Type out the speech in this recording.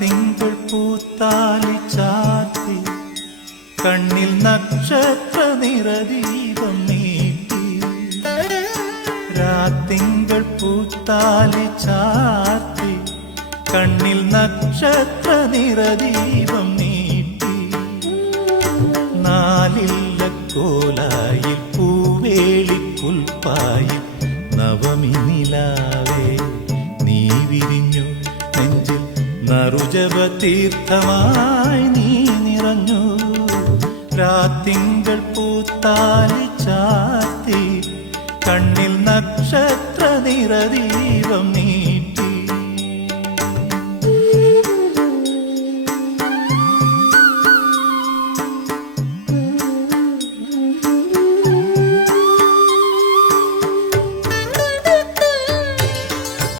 രാത്തിങ്കൾ പൂത്താലി ചാർത്തി കണ്ണിൽ നക്ഷത്ര നിറദീപം നീട്ടി. രാത്തിങ്കൾ പൂത്താലി ചാർത്തി കണ്ണിൽ നക്ഷത്ര നിറദീപം നീട്ടി. നാലില്ല കോലായിൽ പൂവേളിക്കുൽപ്പായിൽ നവമി നിലാവേ നീ വിരിഞ്ഞു. നെഞ്ചിൽ നറുജപ തീർത്ഥമായി നീ നിറഞ്ഞു. രാത്തിങ്കൾ പൂത്താലി ചാർത്തി കണ്ണിൽ നക്ഷത്ര നിറദീപം